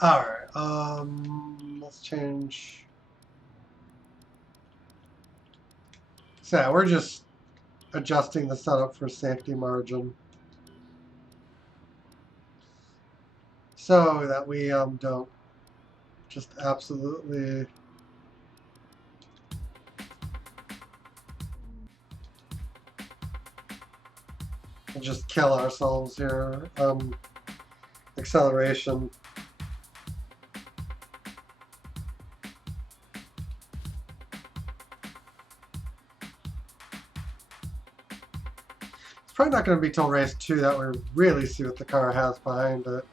Alright, let's change. So yeah, we're just adjusting the setup for safety margin. So that we don't just absolutely just kill ourselves here. Acceleration. It's probably not going to be till race 2 that we really see what the car has behind it.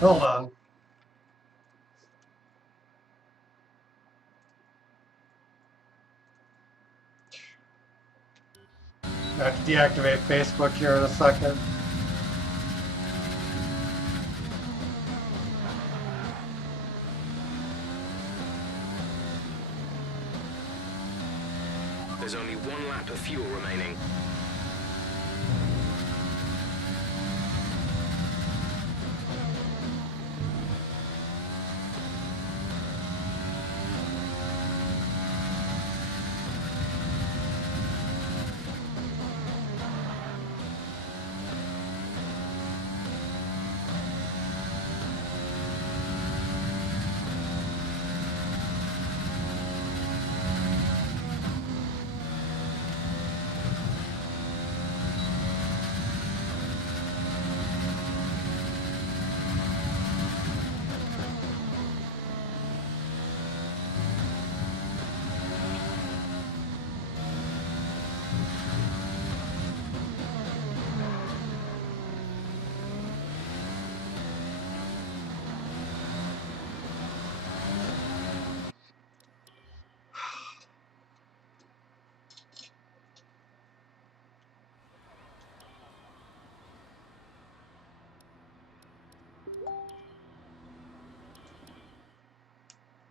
Hold on. I have to deactivate Facebook here in a second. There's only 1 lap of fuel remaining.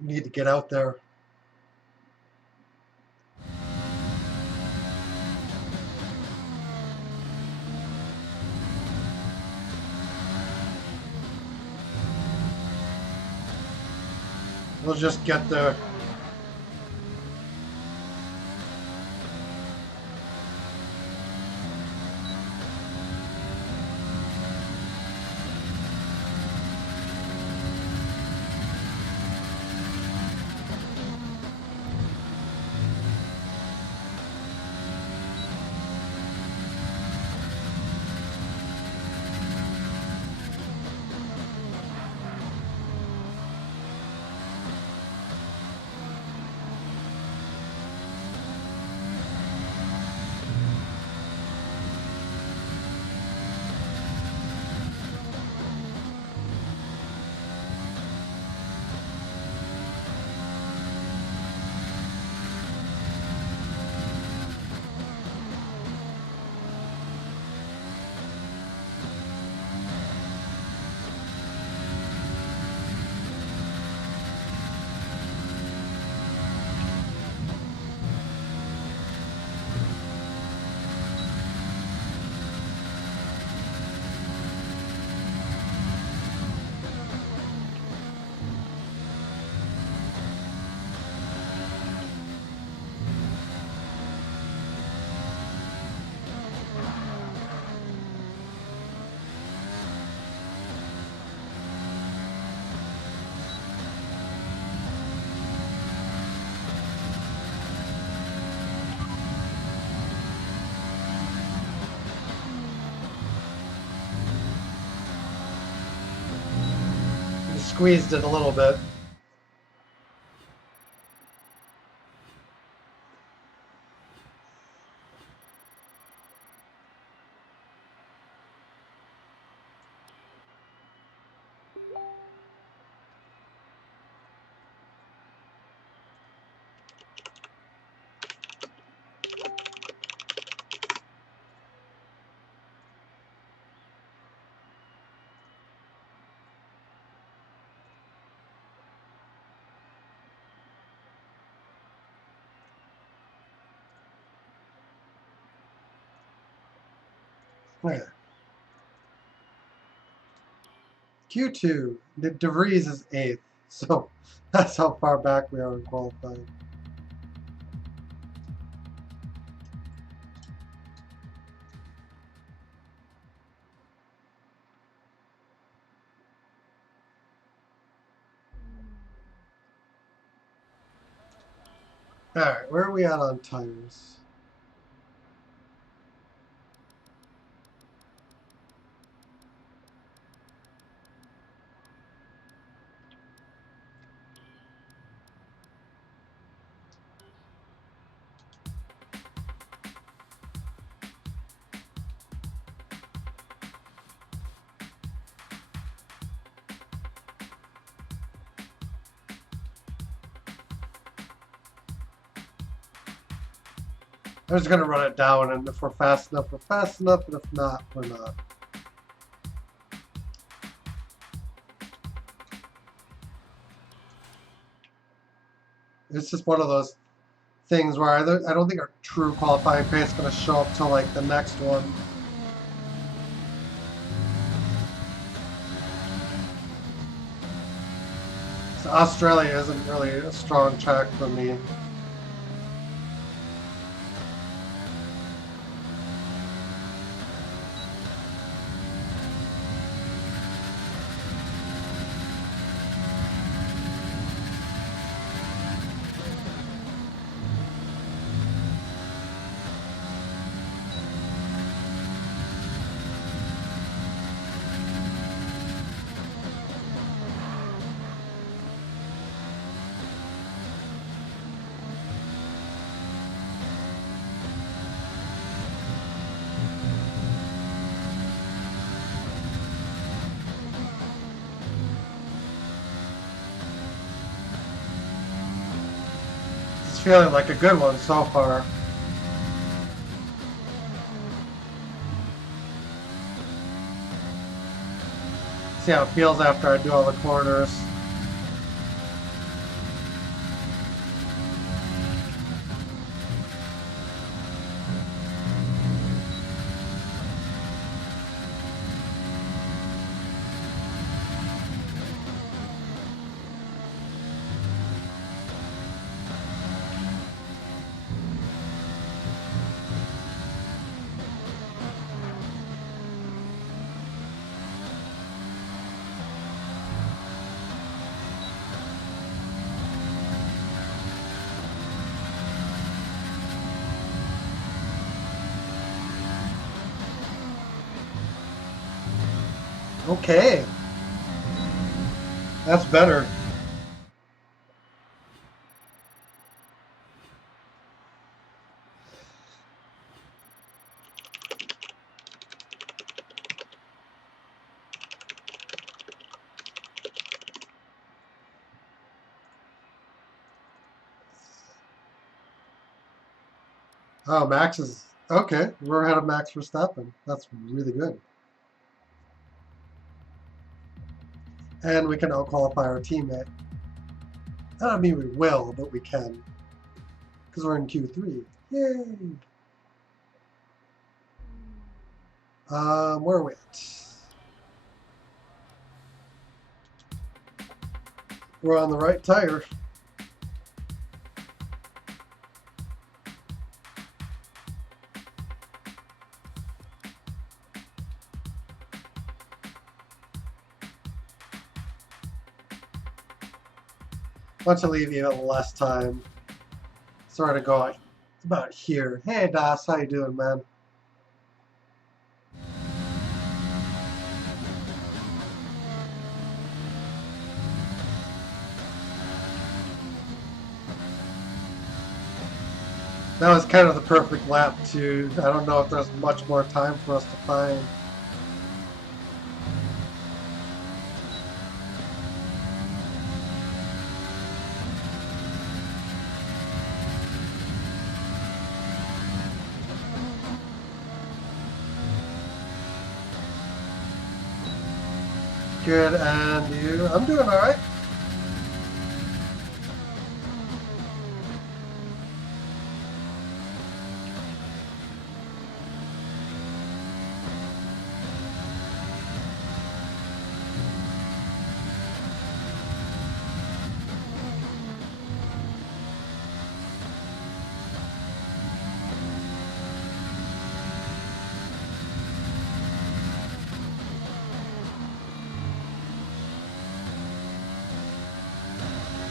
Need to get out there. We'll just get there. squeezed it a little bit. Yeah. Q2, De Vries is 8th, so that's how far back we are in qualifying. Alright, where are we at on tires? I'm just going to run it down, and if we're fast enough, we're fast enough, and if not, we're not. It's just one of those things where I don't think our true qualifying pace is going to show up till like the next one. So Australia isn't really a strong track for me. It's feeling like a good one so far. See how it feels after I do all the corners. Okay. That's better. Oh, Max is... Okay, we're ahead of Max Verstappen. That's really good. And we can out-qualify our teammate. I don't mean we will, but we can. Because we're in Q3. Yay! Where are we at? We're on the right tire. Want to leave even less time. Sort of go about here. Hey, Das, how you doing, man? That was kind of the perfect lap too. I don't know if there's much more time for us to find. Good, and you? I'm doing all right.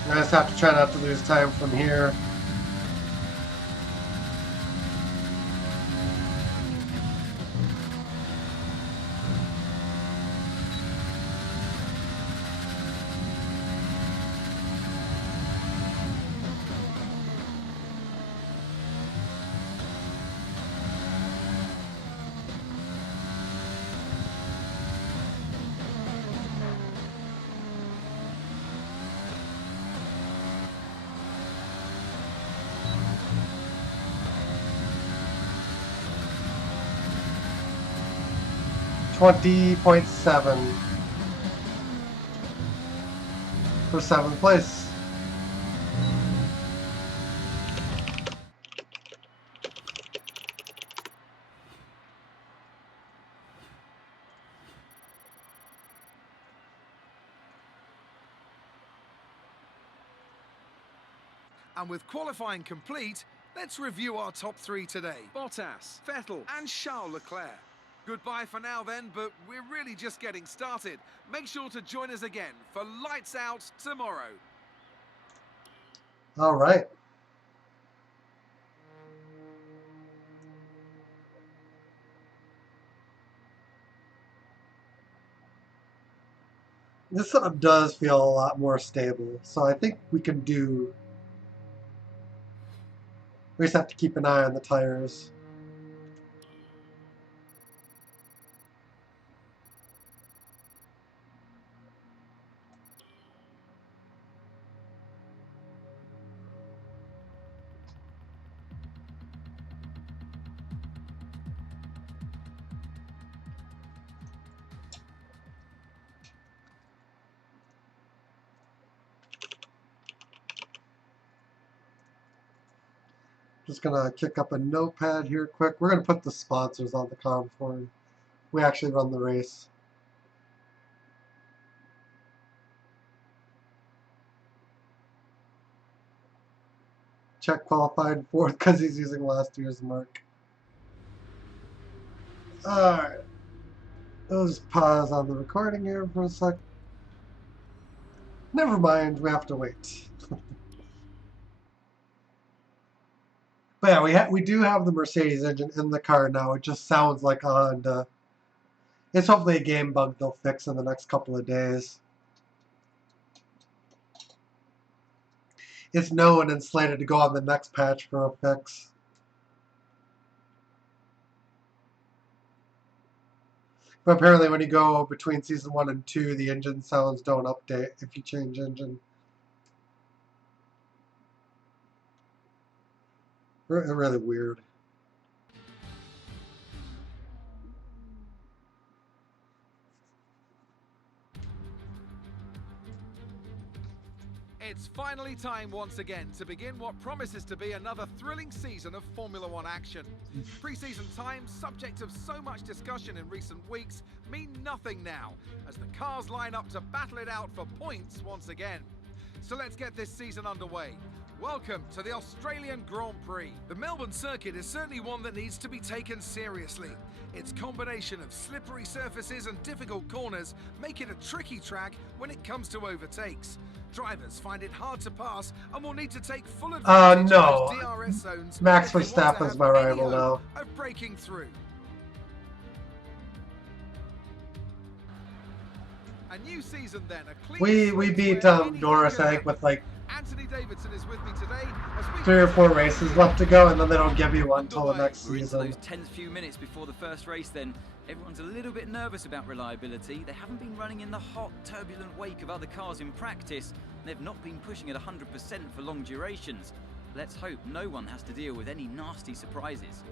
I just have to try not to lose time from here. $20.7 for 7th place. And with qualifying complete, let's review our top 3 today. Bottas, Vettel and Charles Leclerc. Goodbye for now then, but we're really just getting started. Make sure to join us again for Lights Out tomorrow. All right. This setup does feel a lot more stable, so I think we can do... We just have to keep an eye on the tires. Just gonna kick up a notepad here quick. We're gonna put the sponsors on the column for you. We actually run the race. Check qualified 4th because he's using last year's mark. Alright. I'll just pause on the recording here for a sec. Never mind, we have to wait. But yeah, we do have the Mercedes engine in the car now. It just sounds like a Honda. It's hopefully a game bug they'll fix in the next couple of days. It's known and slated to go on the next patch for a fix. But apparently when you go between Season 1 and 2, the engine sounds don't update if you change engine. Really weird. It's finally time once again to begin what promises to be another thrilling season of Formula One action. Pre-season times, subject of so much discussion in recent weeks, mean nothing now, as the cars line up to battle it out for points once again. So let's get this season underway. Welcome to the Australian Grand Prix. The Melbourne circuit is certainly one that needs to be taken seriously. Its combination of slippery surfaces and difficult corners make it a tricky track when it comes to overtakes. Drivers find it hard to pass and will need to take full advantage of those DRS zones. Max Verstappen's my rival now. Of breaking through. A new season then. A clean we beat Norris, I think, with like Anthony Davidson is with me today as we 3 or 4 races left to go, and then they don't give you one until the next We're into season. those tense few minutes before the first race then. Everyone's a little bit nervous about reliability. They haven't been running in the hot, turbulent wake of other cars in practice. They've not been pushing at 100% for long durations. Let's hope no one has to deal with any nasty surprises.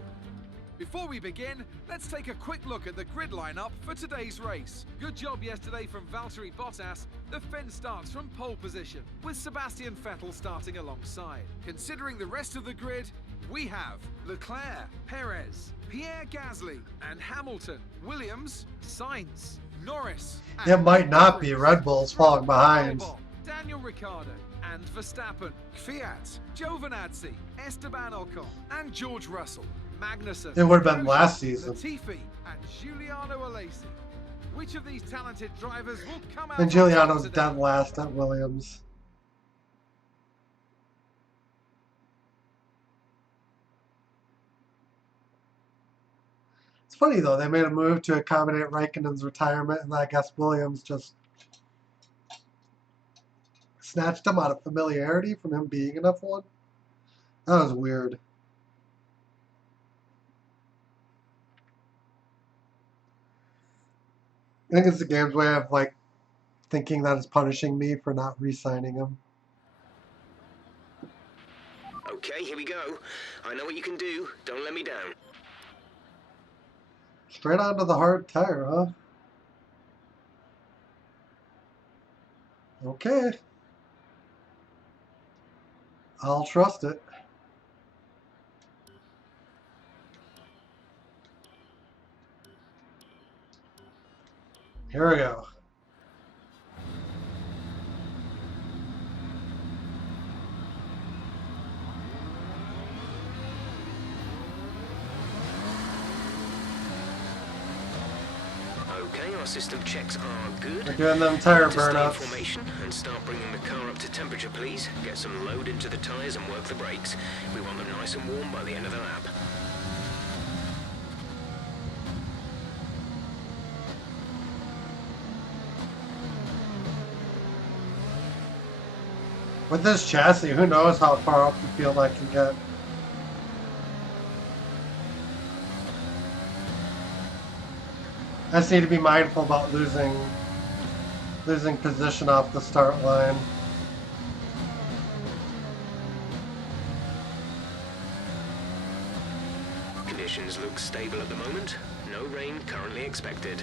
Before we begin, let's take a quick look at the grid lineup for today's race. Good job yesterday from Valtteri Bottas. The Finn starts from pole position, with Sebastian Vettel starting alongside. Considering the rest of the grid, we have Leclerc, Perez, Pierre Gasly, and Hamilton, Williams, Sainz, Norris. It might not be. Red Bull's falling behind. Daniel Ricciardo and Verstappen, Fiat, Giovinazzi, Esteban Ocon, and George Russell. Magnussen, It would have been last season. Latifi, and Giuliano Alesi. Which of these talented drivers will come out? And Giuliano's dead last at Williams. It's funny though, they made a move to accommodate Raikkonen's retirement, and I guess Williams just snatched him out of familiarity from him being an F1. That was weird. I think it's the game's way of like thinking that it's punishing me for not re-signing him. Okay, here we go. I know what you can do. Don't let me down. Straight onto the hard tire, huh? Okay. I'll trust it. Here we go. Okay, our system checks are good. We're doing them tire To stay in burnouts. formation and start bringing the car up to temperature, please. Get some load into the tyres and work the brakes. We want them nice and warm by the end of the lap. With this chassis, who knows how far up the field I can get. I just need to be mindful about losing position off the start line. Conditions look stable at the moment. No rain currently expected.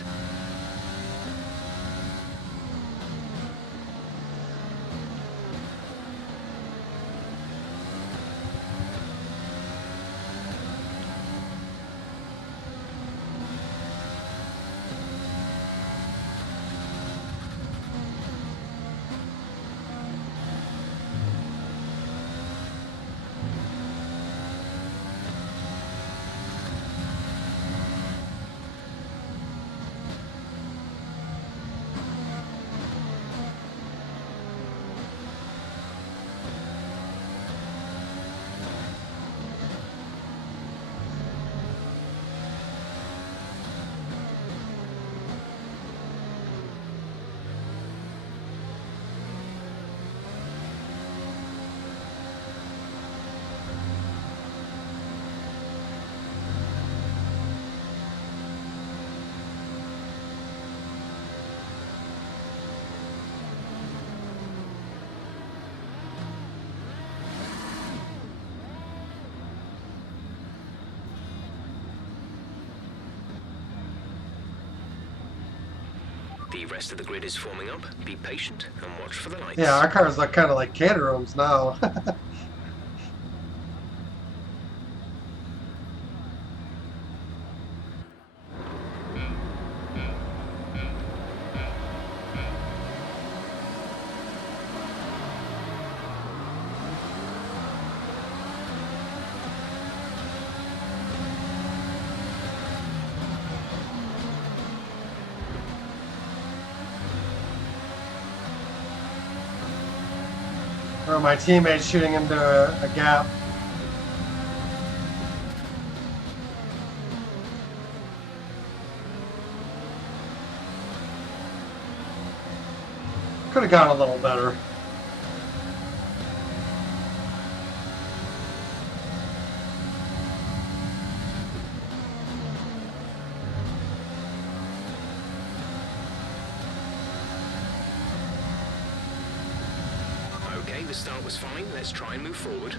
The rest of the grid is forming up. Be patient and watch for the lights. Yeah, our cars look kind of like caterhooms now. Or my teammate's shooting into a gap. Could have gone a little better. Okay, the start was fine. Let's try and move forward.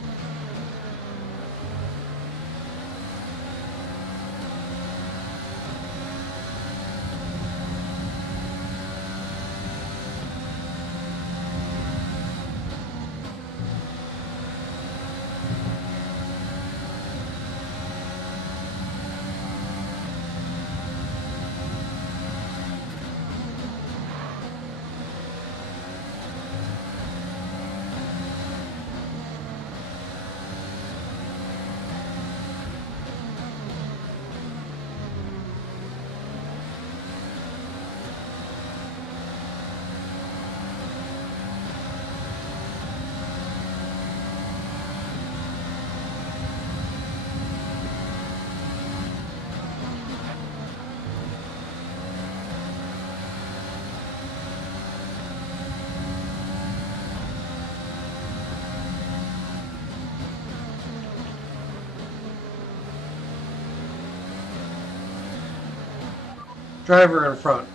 Driver in front.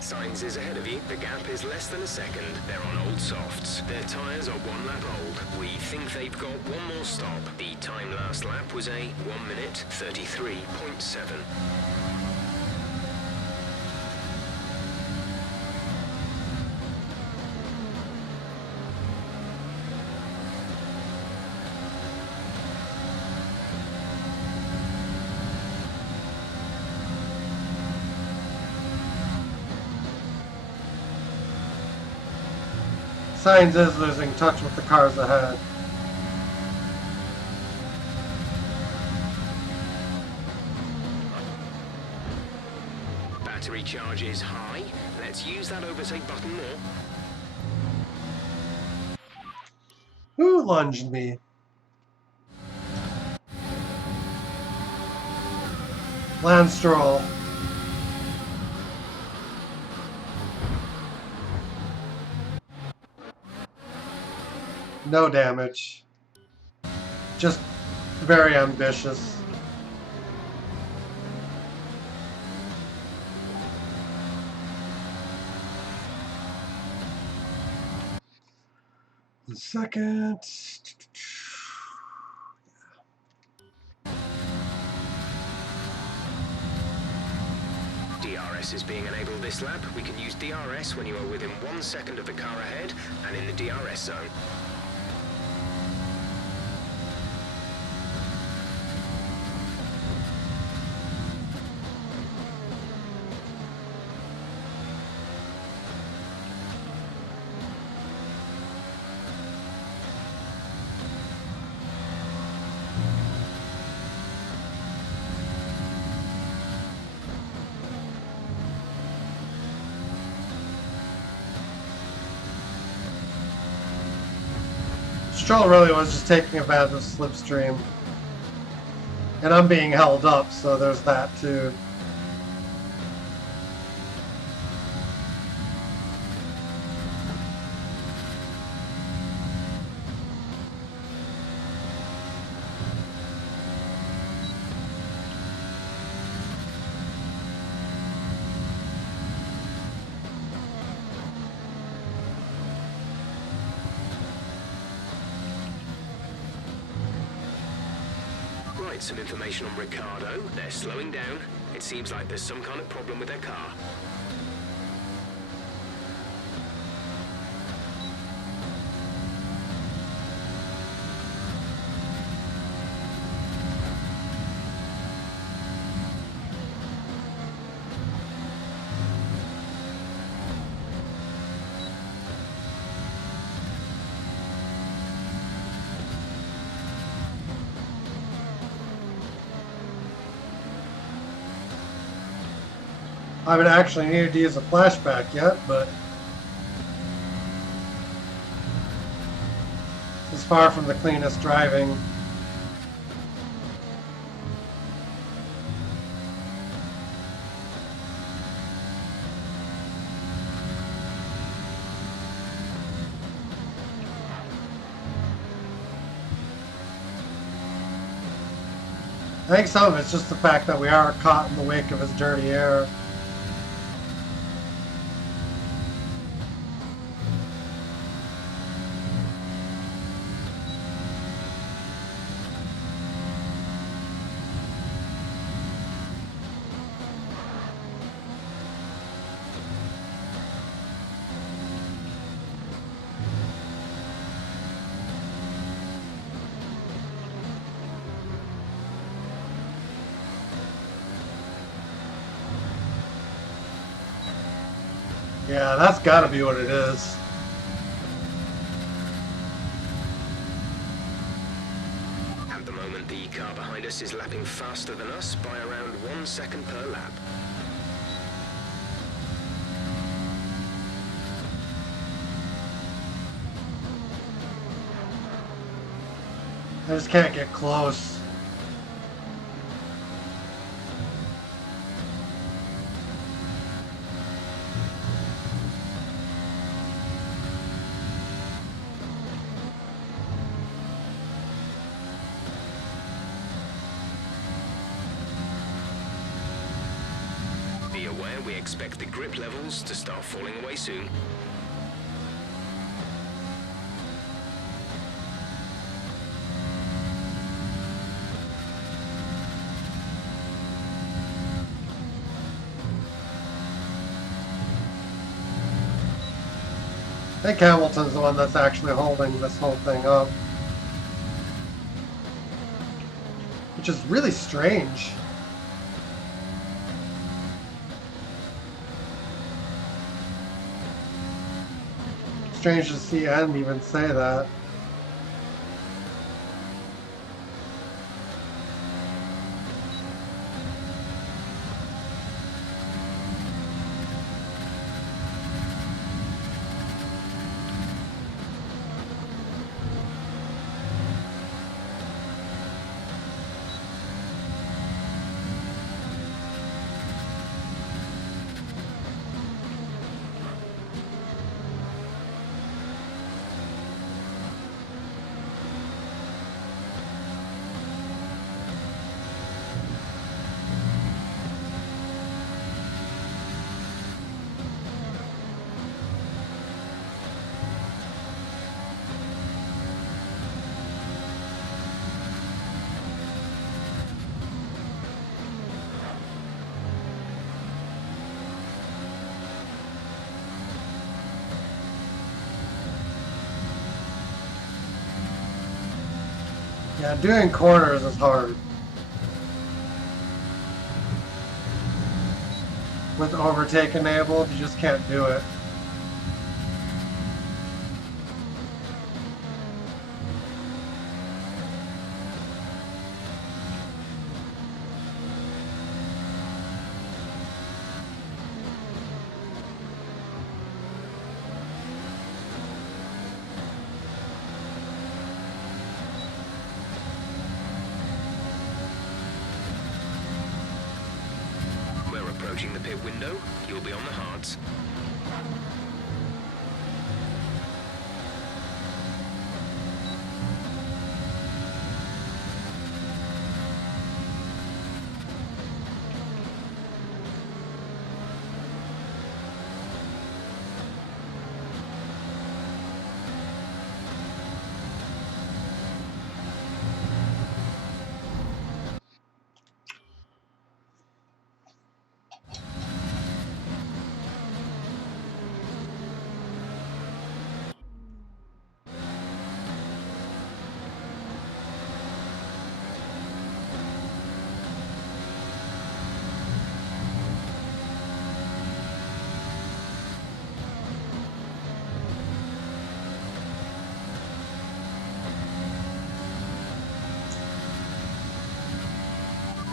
Sainz is ahead of you. The gap is less than a second. They're on old softs. Their tyres are 1 lap old. We think they've got one more stop. The time last lap was a 1 minute 33.7. Sainz is losing touch with the cars ahead. Battery charge is high. Let's use that overtake button more. Who lunged me? Lance Stroll. No damage. Just very ambitious. Second. DRS is being enabled this lap. We can use DRS when you are within 1 second of the car ahead and in the DRS zone. Stroll really was just taking advantage of slipstream. And I'm being held up, so there's that too. Right, some information on Ricardo. They're slowing down. It seems like there's some kind of problem with their car. I haven't actually needed to use a flashback yet, but it's far from the cleanest driving. I think some of it's just the fact that we are caught in the wake of his dirty air. Yeah, that's got to be what it is. At the moment, the car behind us is lapping faster than us by around 1 second per lap. I just can't get close. Be aware we expect the grip levels to start falling away soon. I think Hamilton's the one that's actually holding this whole thing up. Which is really strange. Strange to see N even say that. Yeah, doing corners is hard. With overtake enabled, you just can't do it. Approaching the pit window, you'll be on the hards.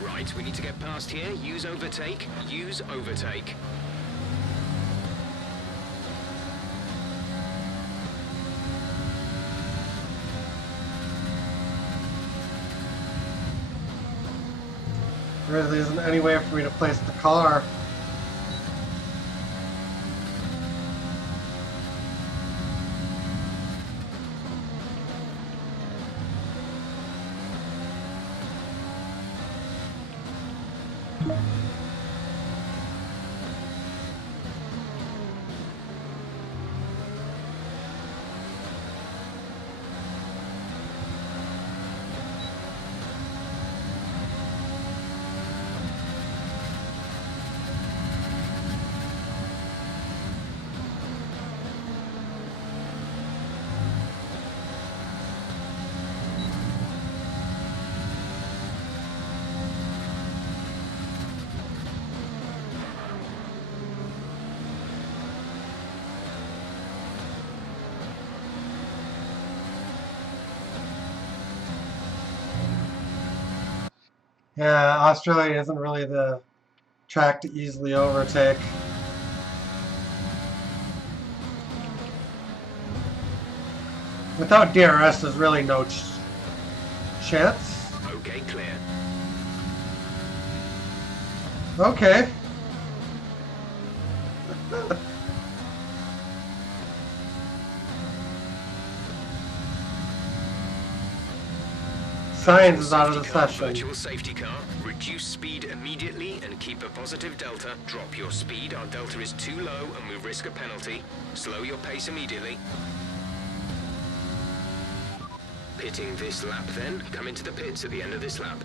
Right, we need to get past here. Use overtake. Use overtake. There really isn't any way for me to place the car. Yeah, Australia isn't really the track to easily overtake. Without DRS, there's really no chance. Okay, clear. Okay. Science is out of the session. Virtual safety car. Reduce speed immediately and keep a positive delta. Drop your speed. Our delta is too low and we risk a penalty. Slow your pace immediately. Pitting this lap then. Come into the pits at the end of this lap.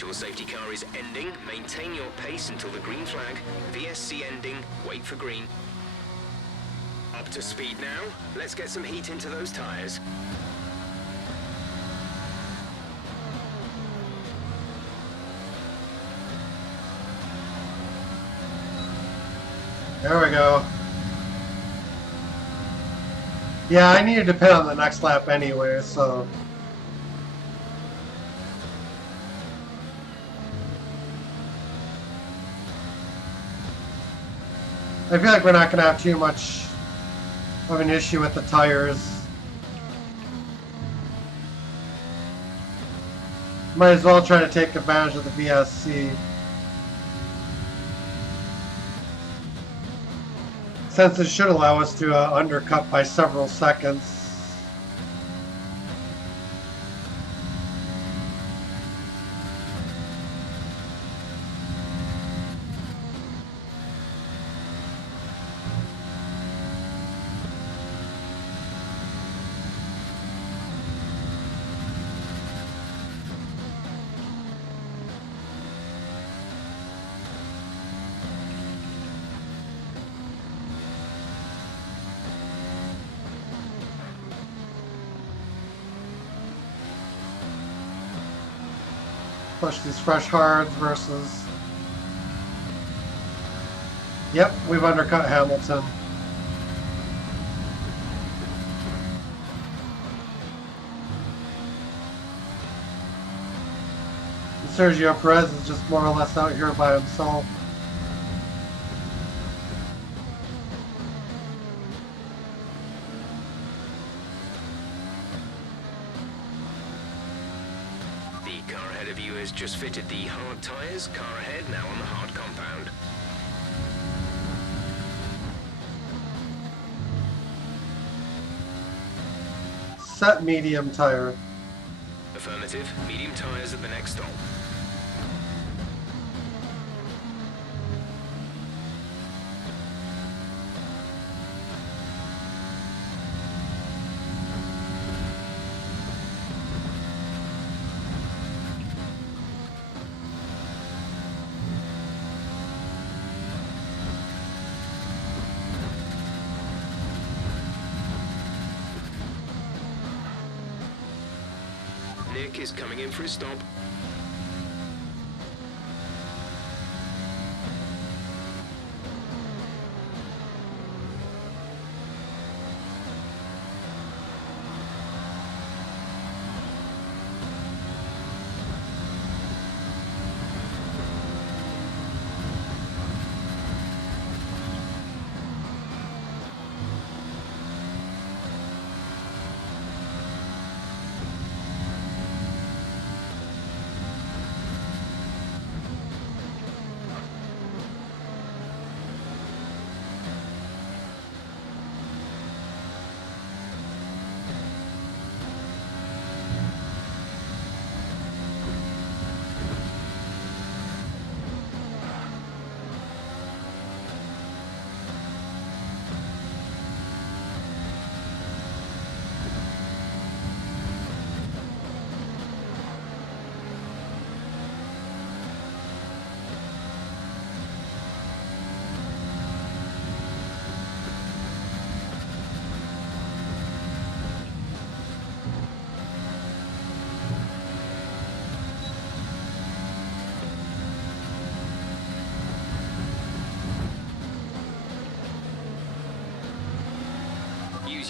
Virtual safety car is ending. Maintain your pace until the green flag. VSC ending. Wait for green. Up to speed now. Let's get some heat into those tires. There we go. Yeah, I needed to pit on the next lap anyway, so... I feel like we're not going to have too much of an issue with the tires. Might as well try to take advantage of the VSC. Since it should allow us to undercut by several seconds. Push these fresh hards versus... Yep, we've undercut Hamilton. And Sergio Perez is just more or less out here by himself. has just fitted the hard tyres. Car ahead, now on the hard compound. Set medium tire. Affirmative. Medium tyres at the next stop. Nick is coming in for his stop.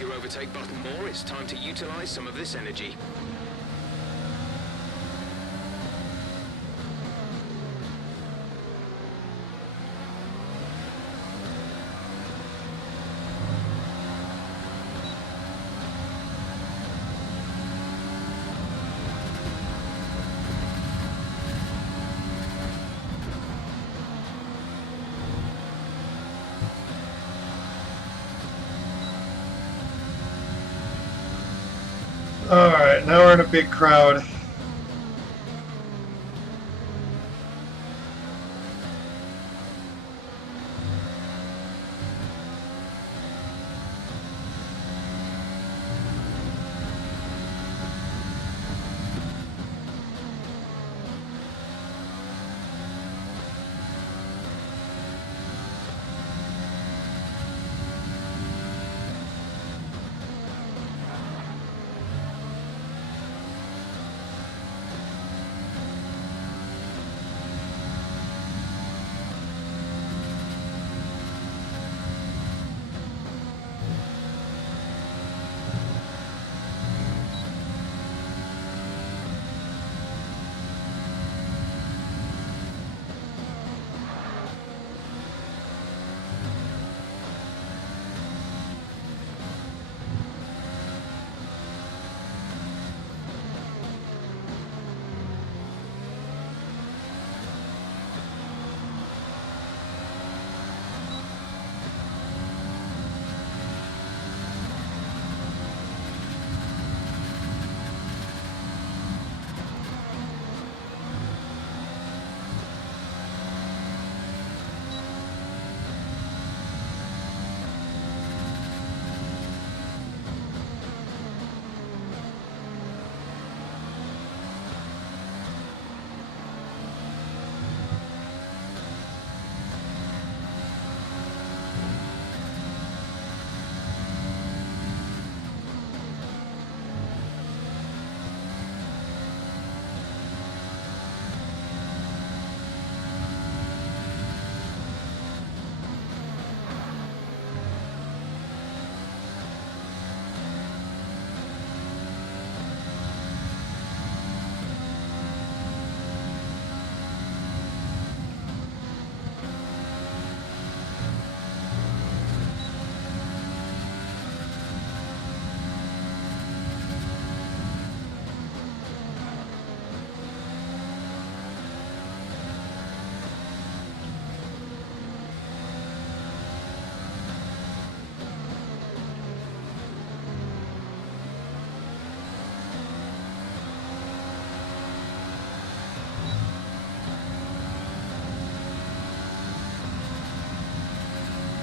your overtake button more, it's time to utilize some of this energy. Alright, now we're in a big crowd.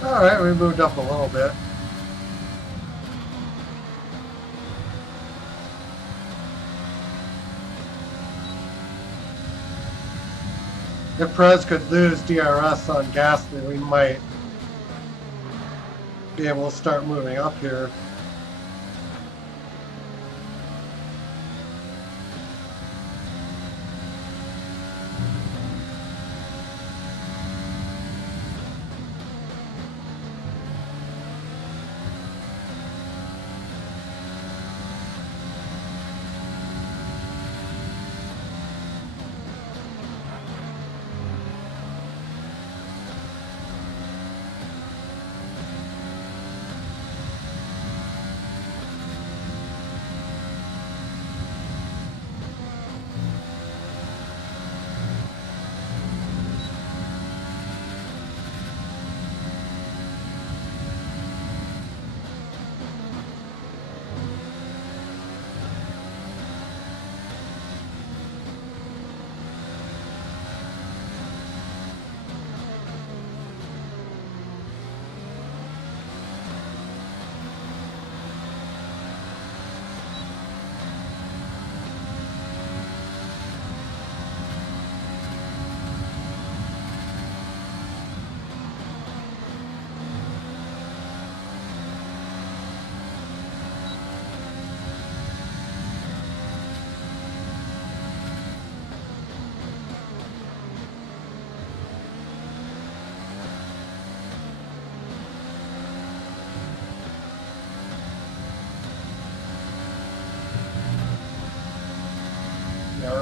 Alright, we moved up a little bit. If Perez could lose DRS on Gasly, we might be able to start moving up here.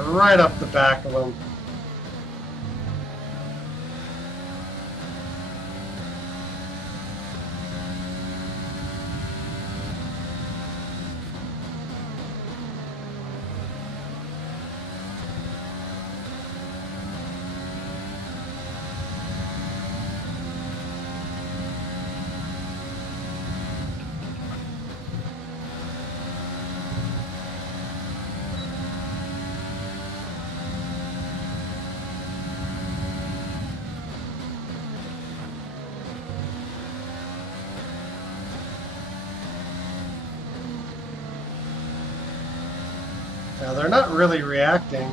right up the back of him. Yeah, they're not really reacting.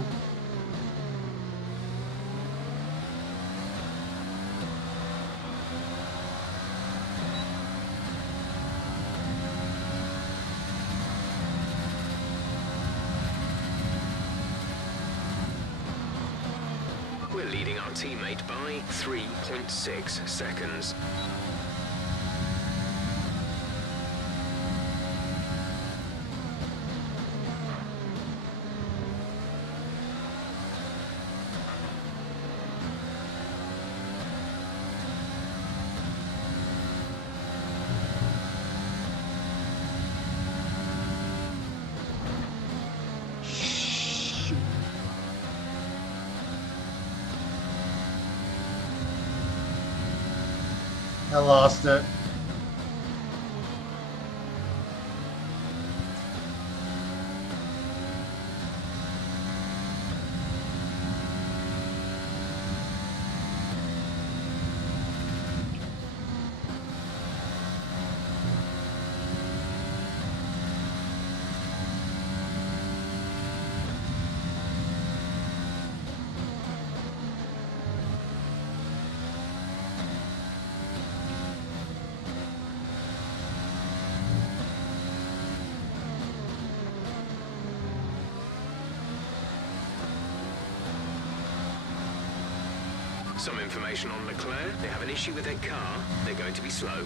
We're leading our teammate by 3.6 seconds. I lost it. Some information on Leclerc. They have an issue with their car. They're going to be slow.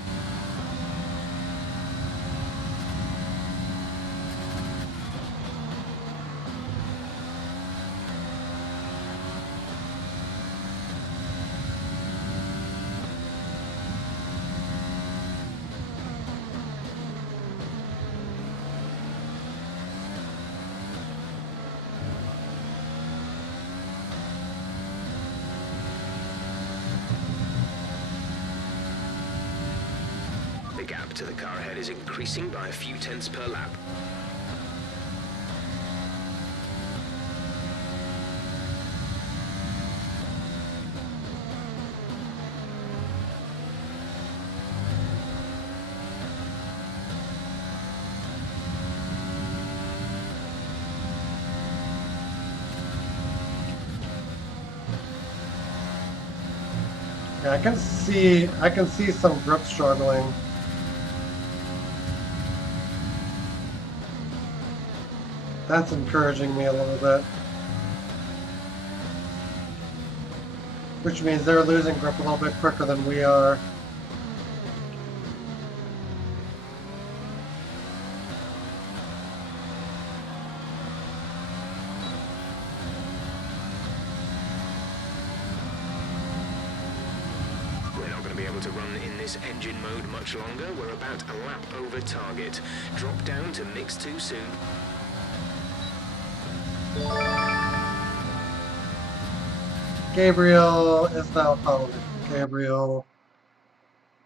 The gap to the car ahead is increasing by a few tenths per lap. Yeah, I can see some grip struggling. That's encouraging me a little bit. Which means they're losing grip a little bit quicker than we are. We're not going to be able to run in this engine mode much longer. We're about a lap over target. Drop down to mix 2 soon. Gabriel is now following. Gabriel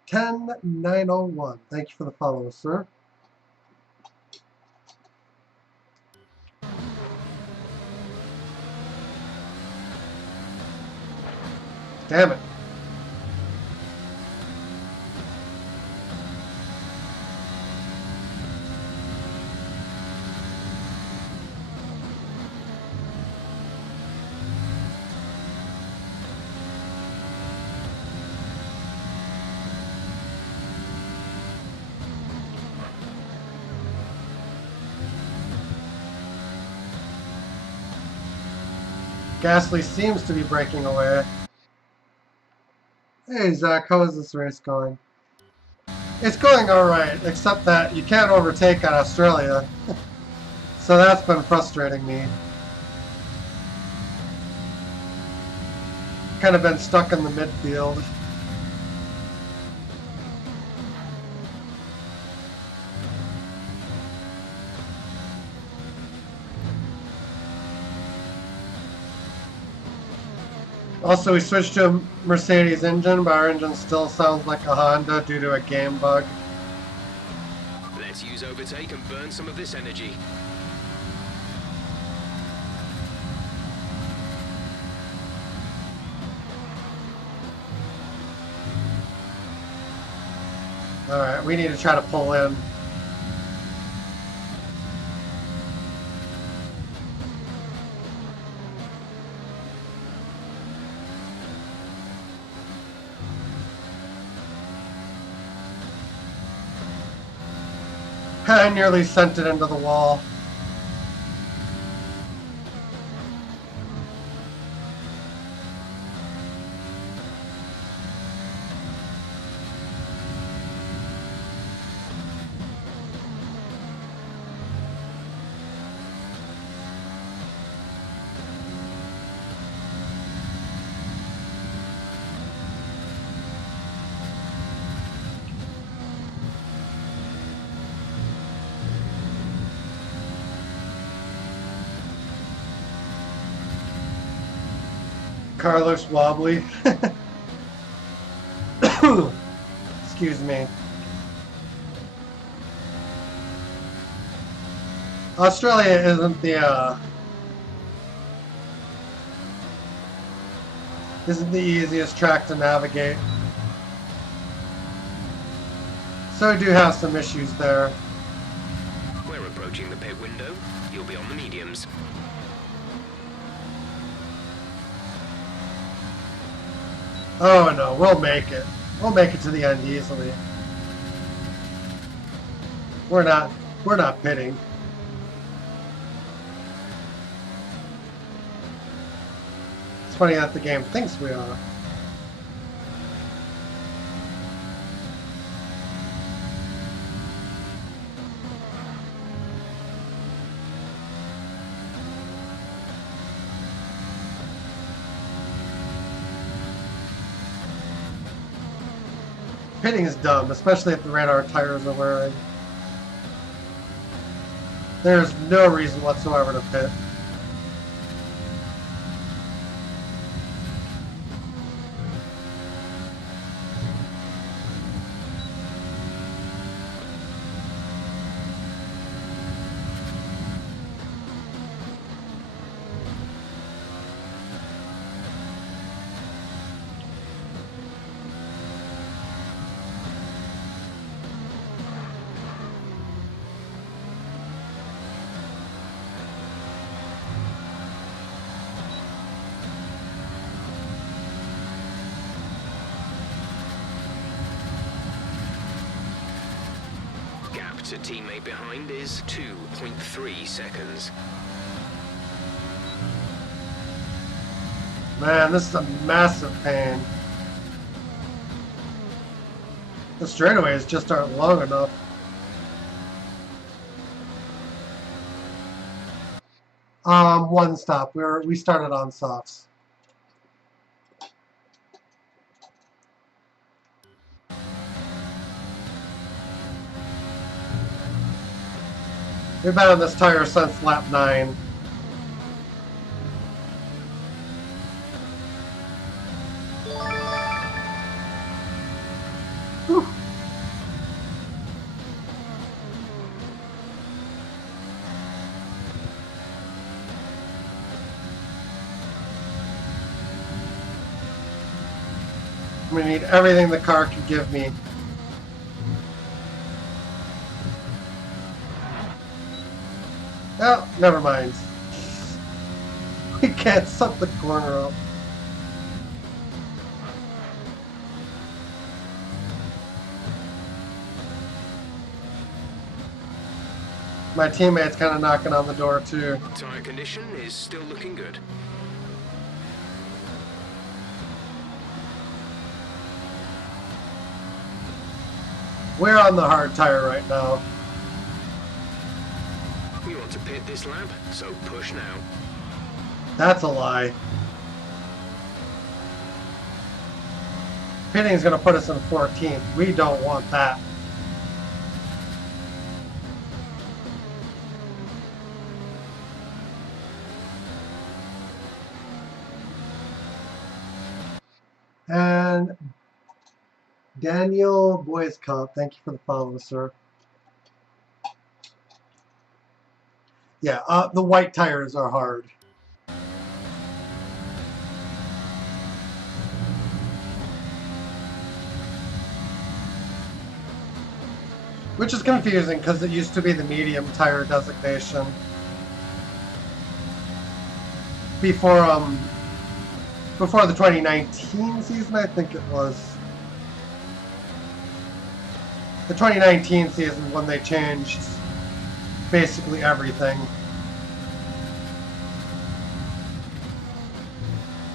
10901. Thank you for the follow, sir. Damn it. Gasly seems to be breaking away. Hey Zach, how is this race going? It's going alright, except that you can't overtake at Australia. So that's been frustrating me. kind of been stuck in the midfield. Also, we switched to a Mercedes engine, but our engine still sounds like a Honda due to a game bug. Let's use overtake and burn some of this energy. Alright, we need to try to pull in. I nearly sent it into the wall. Car looks wobbly. Excuse me. Australia isn't the easiest track to navigate. So we do have some issues there. We're approaching the pit window. You'll be on the mediums. Oh no, we'll make it. We'll make it to the end easily. We're not pitting. It's funny that the game thinks we are. Pitting is dumb, especially if the radar tires are wearing. There's no reason whatsoever to pit. To teammate behind is 2.3 seconds. Man, this is a massive pain. The straightaways just aren't long enough. One stop. We started on softs. We've been on this tire since lap 9. Whew. I'm gonna need everything the car can give me. Oh, never mind. We can't suck the corner up. My teammate's kind of knocking on the door too. Tire condition is still looking good. We're on the hard tire right now. We want to pit this lap, so push now. That's a lie. Pitting is going to put us in 14th. We don't want that. And Daniel Boys Cup, thank you for the follow, sir. Yeah, the white tires are hard. Which is confusing because it used to be the medium tire designation. Before the 2019 season, I think it was. The 2019 season when they changed basically everything.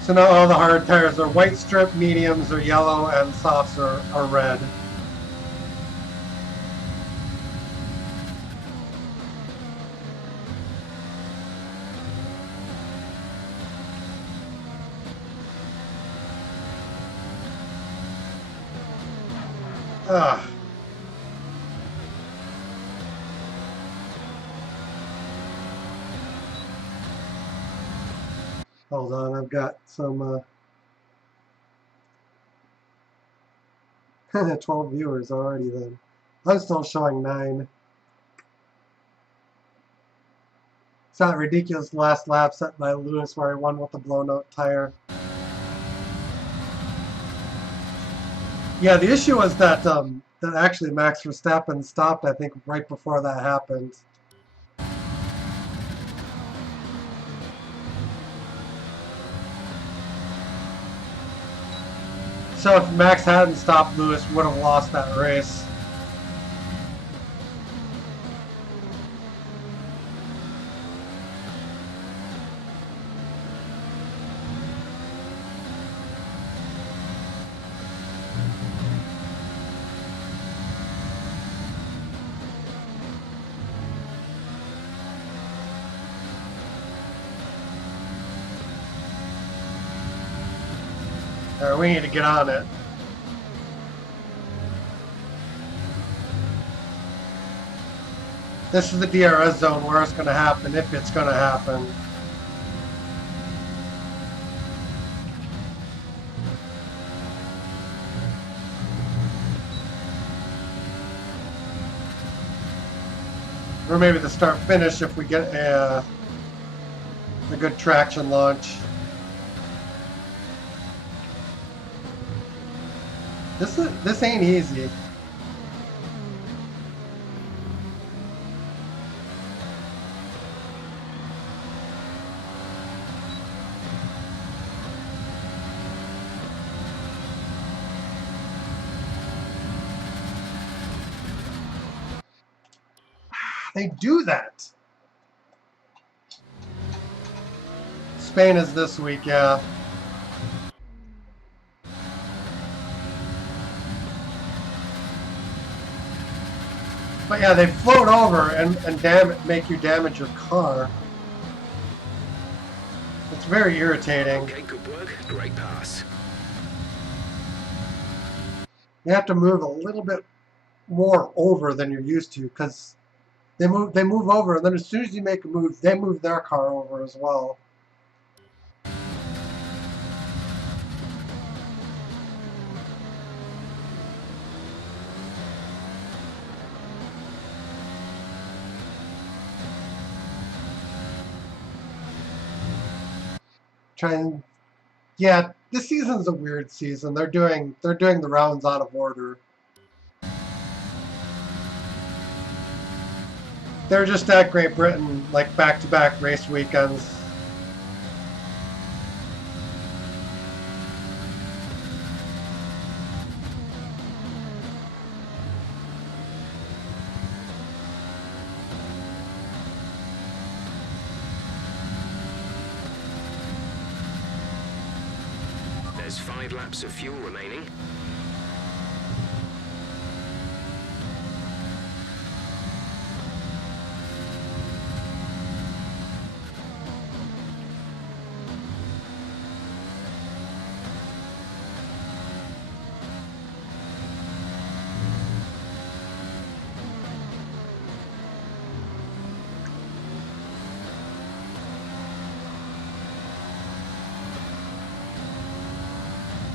So now all the hard tires are white strip, mediums are yellow, and softs are red. Ugh. Hold on, I've got some 12 viewers already then. I'm still showing 9. It's that ridiculous last lap set by Lewis where he won with the blown out tire. Yeah, the issue was that that actually Max Verstappen stopped, I think, right before that happened. So if Max hadn't stopped, Lewis would have lost that race. We need to get on it. This is the DRS zone where it's going to happen, if it's going to happen. Or maybe the start-finish if we get a good traction launch. This ain't easy. They do that. Spain is this week, yeah. But yeah, they float over and make you damage your car. It's very irritating. Okay, good work. Great pass. You have to move a little bit more over than you're used to because they move over, and then as soon as you make a move, they move their car over as well. Yeah, this season's a weird season. They're doing the rounds out of order. They're just at Great Britain, like back-to-back race weekends. There's 5 laps of fuel remaining.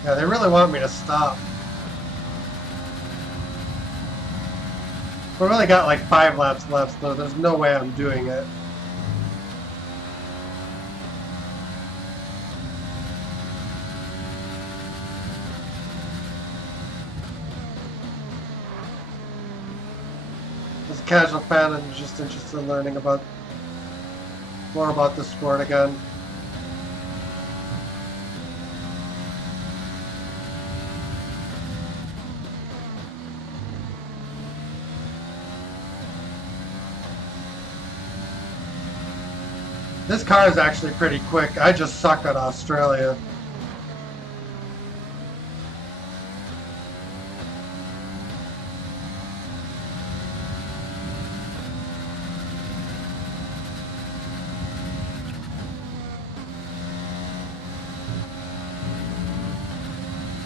Yeah, they really want me to stop. We really got like 5 laps left, so there's no way I'm doing it. As a casual fan, I'm just interested in learning about more about the sport again. This car is actually pretty quick. I just suck at Australia.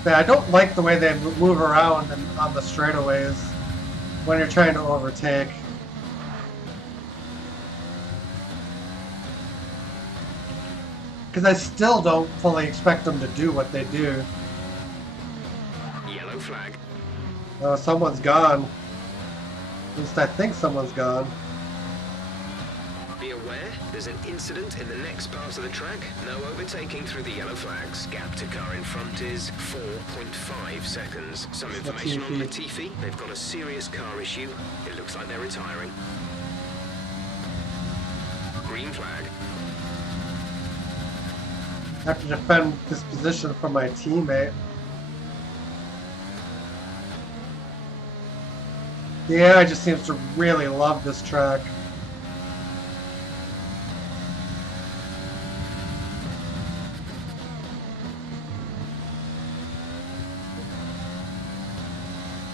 Yeah, I don't like the way they move around on the straightaways when you're trying to overtake. Because I still don't fully expect them to do what they do. Yellow flag. Someone's gone. At least I think someone's gone. Be aware, there's an incident in the next part of the track. No overtaking through the yellow flags. Gap to car in front is 4.5 seconds. Some information on Latifi. They've got a serious car issue. It looks like they're retiring. Green flag. I have to defend this position from my teammate. The AI just seems to really love this track.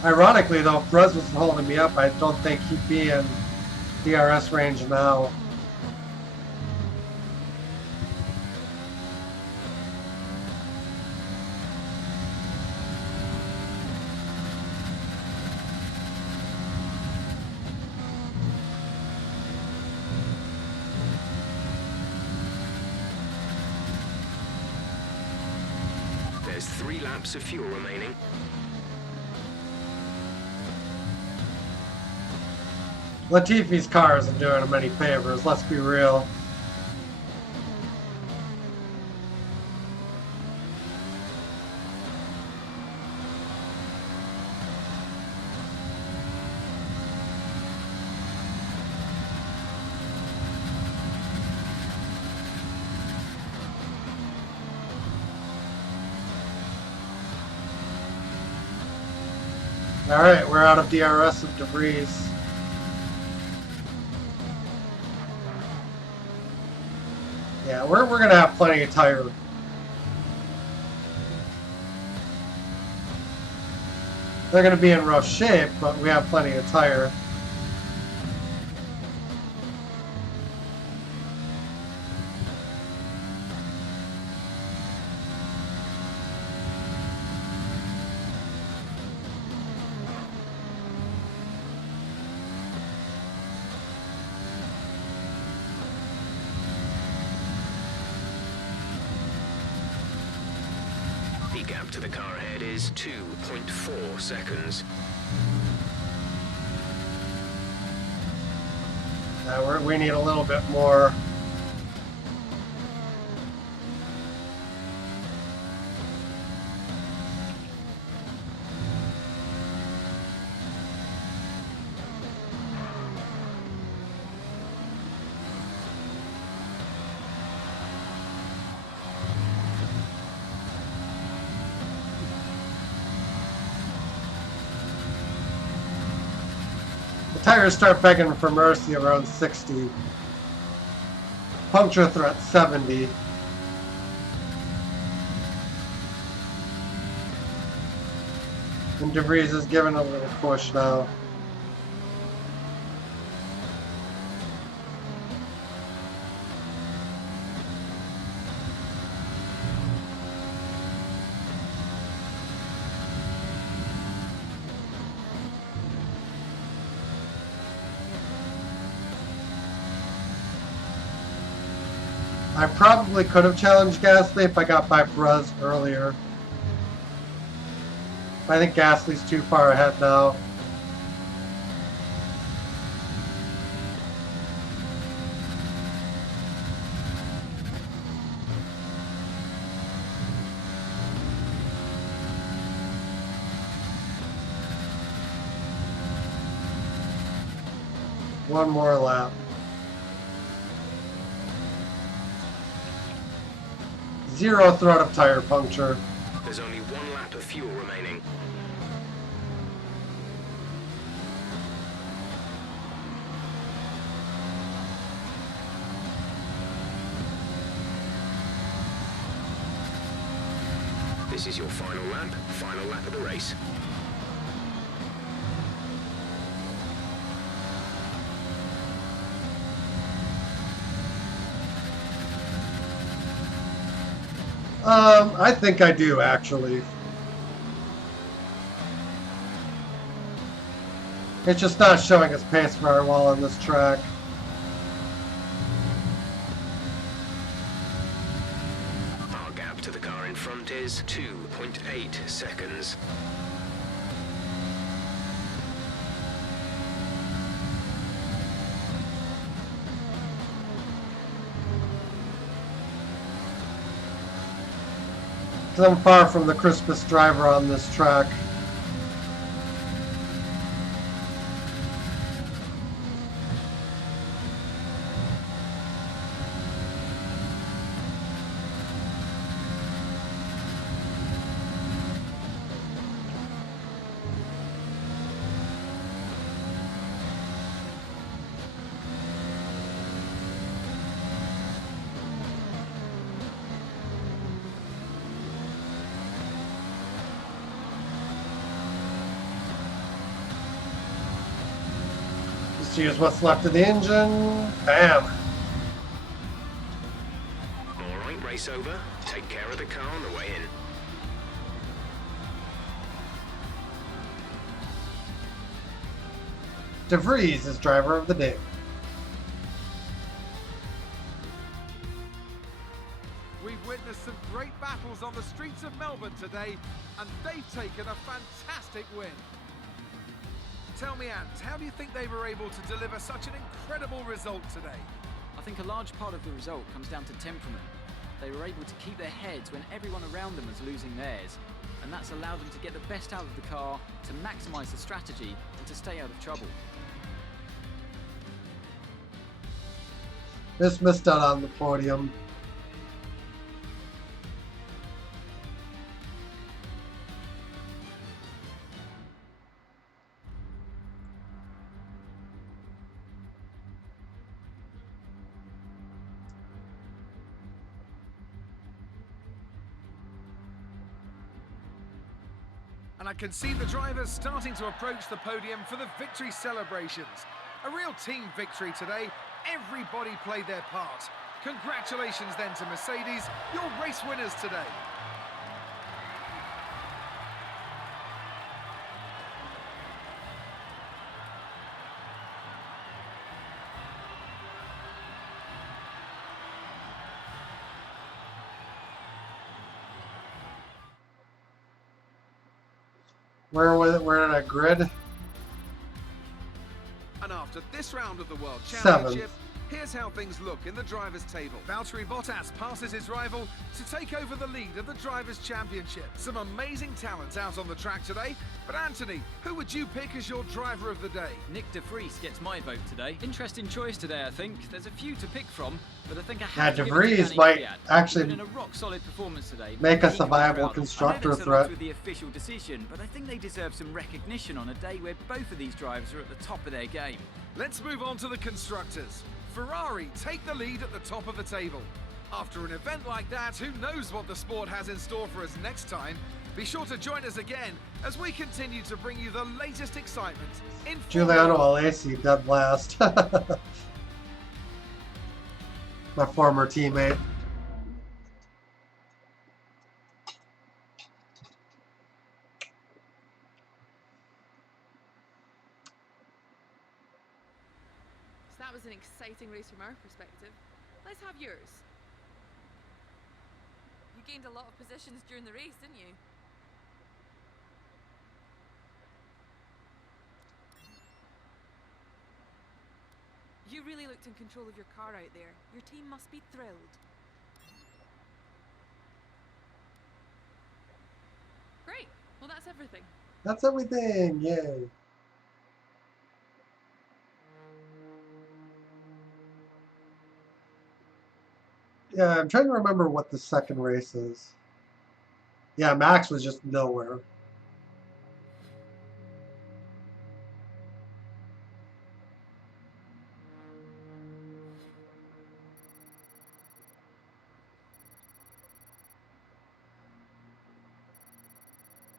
Ironically though, if Brez was holding me up, I don't think he'd be in DRS range now. There's 3 laps of fuel remaining. Latifi's car isn't doing him any favors, let's be real. Alright, we're out of DRS and debris. Yeah, we're gonna have plenty of tire. They're gonna be in rough shape, but we have plenty of tire. The gap to the car ahead is 2.4 seconds. We need a little bit more. Tires start begging for mercy around 60. Puncture threat 70. And debris is giving a little push now. I probably could have challenged Gasly if I got by Perez earlier. I think Gasly's too far ahead now. One more lap. 0 threat of tire puncture. There's only 1 lap of fuel remaining. This is your final lap of the race. I think I do, actually. It's just not showing its pace very well on this track. Our gap to the car in front is 2.8 seconds. I'm far from the crispest driver on this track. Just use what's left of the engine. Bam! Alright, race over. Take care of the car on the way in. De Vries is driver of the day. We've witnessed some great battles on the streets of Melbourne today, and they've taken a fantastic win. Tell me, Ant, how do you think they were able to deliver such an incredible result today? I think a large part of the result comes down to temperament. They were able to keep their heads when everyone around them was losing theirs, and that's allowed them to get the best out of the car, to maximise the strategy, and to stay out of trouble. Just missed out on the podium. And I can see the drivers starting to approach the podium for the victory celebrations. A real team victory today. Everybody played their part. Congratulations then to Mercedes, your race winners today. Where was it? We're in a grid. And after this round of the World Seventh. Championship, here's how things look in the Drivers' Table. Valtteri Bottas passes his rival to take over the lead of the Drivers' Championship. Some amazing talents out on the track today. But Anthony, who would you pick as your driver of the day? Nick De Vries gets my vote today. Interesting choice today, I think. There's a few to pick from, but I think I have Yeah, to De give it to Vries Danny might Kvyat. actually He's been in a rock-solid performance today. make us He a can be viable proud of. constructor I know this threat. aligns with the official decision, but I think they deserve some recognition on a day where both of these drivers are at the top of their game. Let's move on to the constructors. Ferrari take the lead at the top of the table. After an event like that, who knows what the sport has in store for us next time? Be sure to join us again as we continue to bring you the latest excitement in Giuliano Formula Alesi dead last. My former teammate. So that was an exciting race from our perspective. Let's have yours. You gained a lot of positions during the race, didn't you? You really looked in control of your car out there. Your team must be thrilled. Great. Well, that's everything. That's everything. Yay. Yeah, I'm trying to remember what the second race is. Yeah, Max was just nowhere.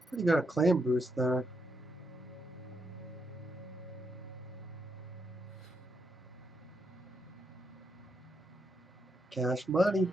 Pretty good acclaim boost there. Cash money.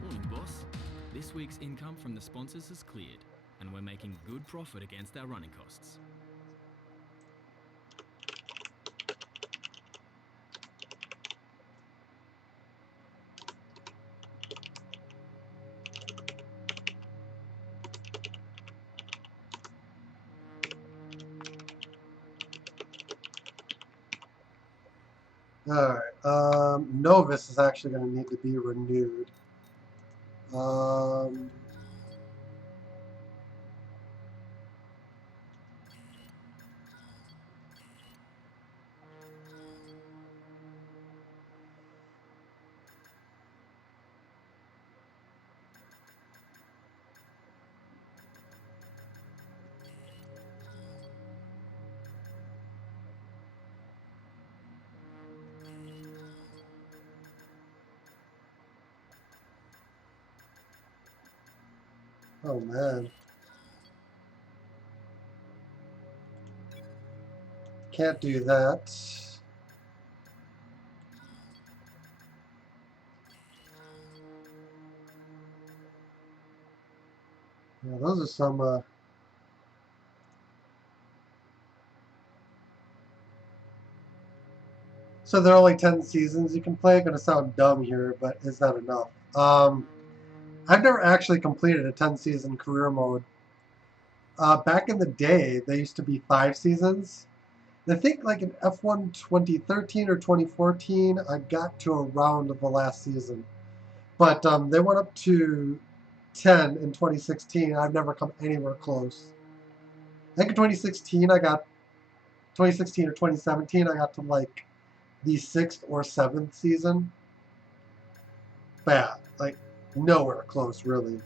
Morning, boss. This week's income from the sponsors has cleared, and we're making good profit against our running costs. Alright, Novus is actually going to need to be renewed. Oh man. Can't do that. Yeah, those are some, So there are only 10 seasons you can play. Gonna sound dumb here, but is that enough? I've never actually completed a 10-season career mode. Back in the day, there used to be 5 seasons. I think like in F1 2013 or 2014, I got to around the last season. But they went up to 10 in 2016. I've never come anywhere close. I think in 2016 or 2017, I got to like the 6th or 7th season. But yeah, like nowhere close, really.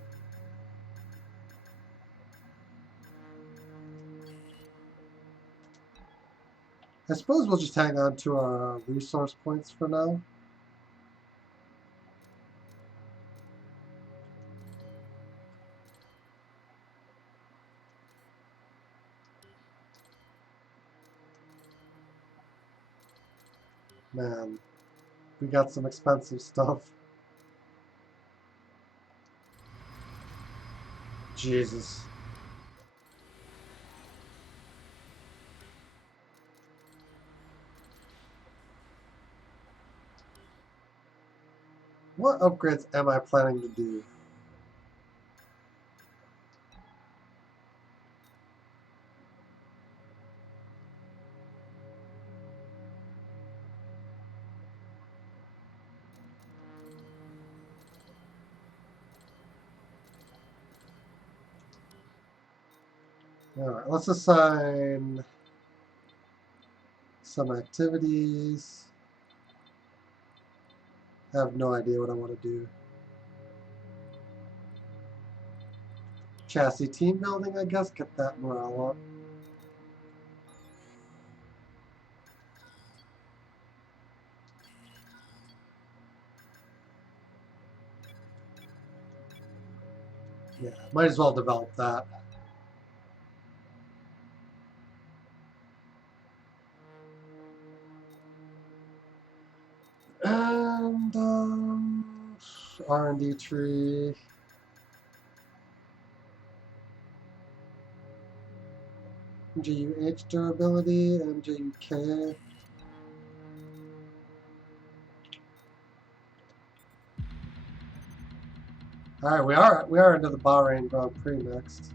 I suppose we'll just hang on to our resource points for now. Man, we got some expensive stuff. Jesus. What upgrades am I planning to do? Alright, let's assign some activities. I have no idea what I want to do. Chassis team building, I guess. Get that morale up. Yeah, might as well develop that. And R&D tree. MJUH durability, MJUK. Alright, we are into the Bahrain Grand Prix next.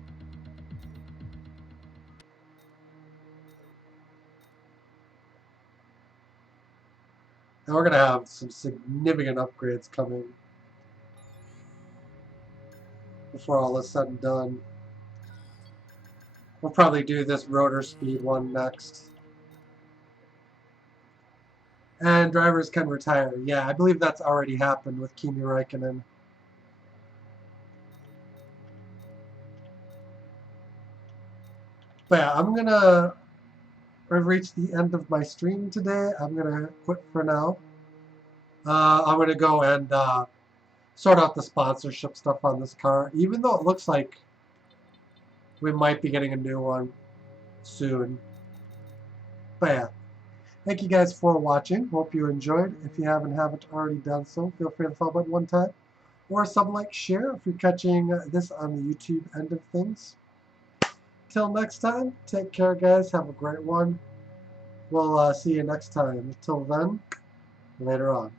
And we're gonna have some significant upgrades coming before all is said and done. We'll probably do this rotor speed one next. And drivers can retire. Yeah, I believe that's already happened with Kimi Räikkönen. But yeah, I've reached the end of my stream today. I'm gonna quit for now. I'm gonna go and sort out the sponsorship stuff on this car, even though it looks like we might be getting a new one soon. But yeah, thank you guys for watching. Hope you enjoyed. If you haven't already done so, feel free to follow button one time or sub, like, share if you're catching this on the YouTube end of things. Till next time, take care, guys. Have a great one. We'll see you next time. Until then, later on.